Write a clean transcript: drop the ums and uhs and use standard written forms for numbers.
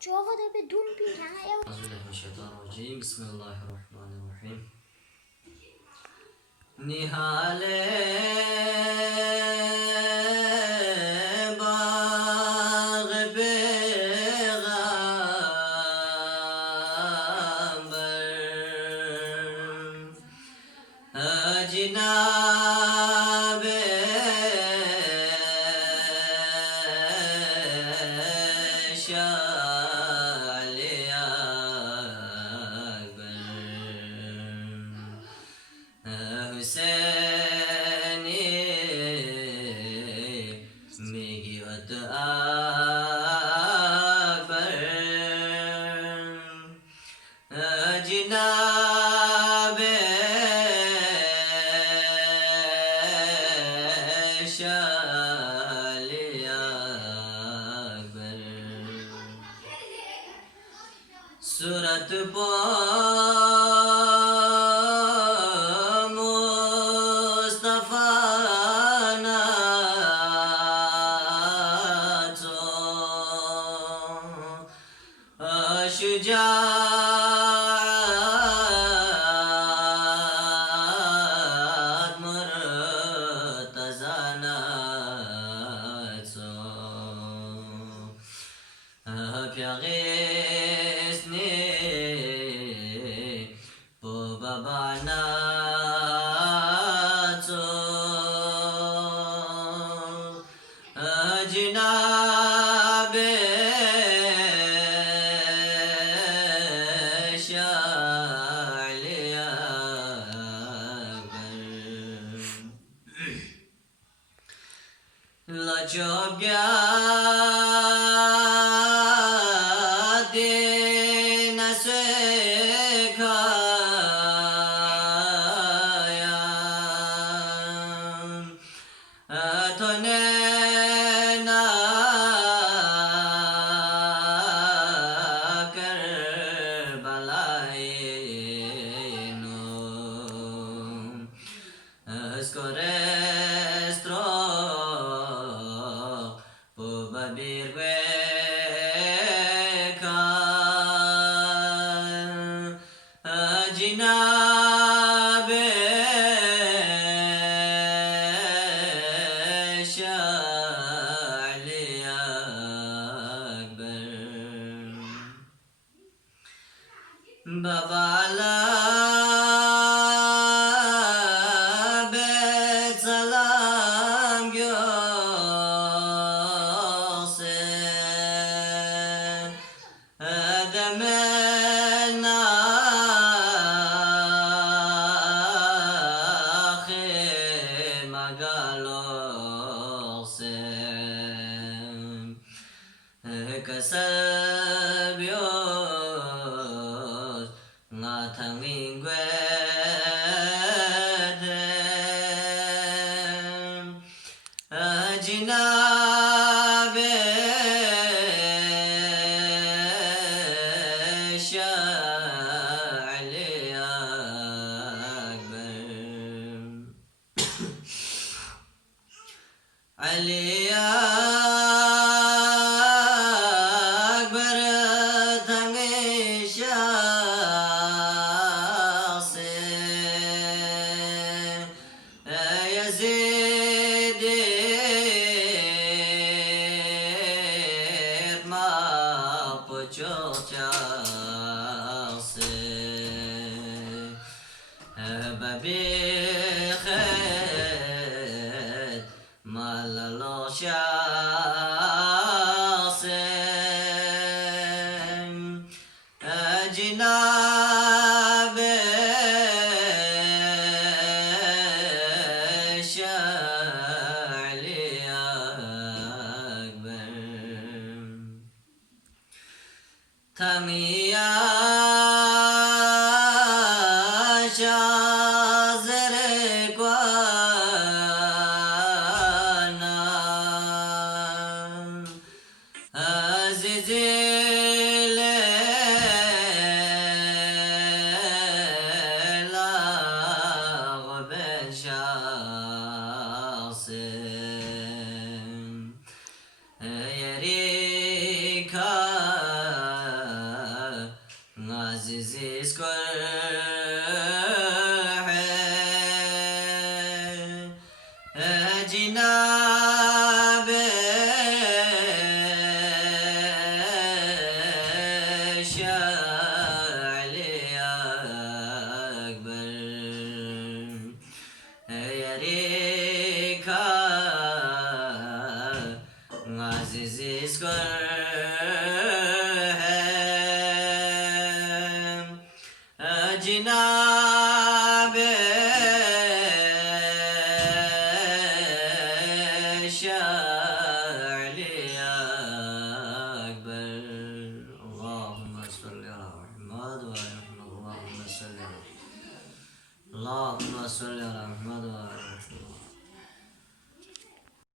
شوفوا ده بدون بنهاية. أعوذ بالله من الشيطان الرجيم بسم الله الرحمن الرحيم نهالي باغ بغامبر جناب Hüseyin'i Migiyat Akbar Cenab-ı Şali Akbar Surat şücaat murtazanat Pyagisni bu babanat Cenab-ı La Jobya de Nasekaya Atonena Kerbalaino Scorestro bir veka Cenab-ı Şali Akbar Babala bet salam Kasabios Ngatangingwedem Cenab-ı Şali Akbar Ali Akbar tangi şahsi Yazid-i mapuçuk şahsi Babi khed malalo şahsi Cenab-ı Şali Akbar Tanıya şazere guana Azizile Şahsım Yerika عزیزی سکر جناب شعلی اکبر اللهم صل على محمد و آل محمد اللهم صل على محمد و آل